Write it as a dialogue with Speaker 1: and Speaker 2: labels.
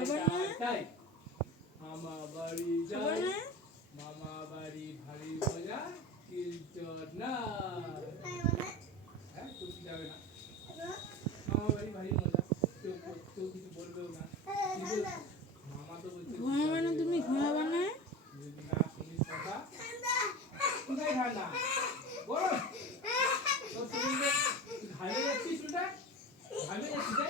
Speaker 1: যাই মামা বাড়ি যাই মামা বাড়ি ভারী মজা কিলচর না। হ্যাঁ তো কি যাবে না? মামা বাড়ি ভারী মজা কেউ কেউ কিছু বলবেও না। মামা তো বলছে
Speaker 2: ঘুমাবে না তুমি? ঘুমাবে না?
Speaker 1: যদি না শুনিস কথা কোথায় ঠান্ডা? গরম ঘামে যাচ্ছিস ওটা? ঘামে যাচ্ছিস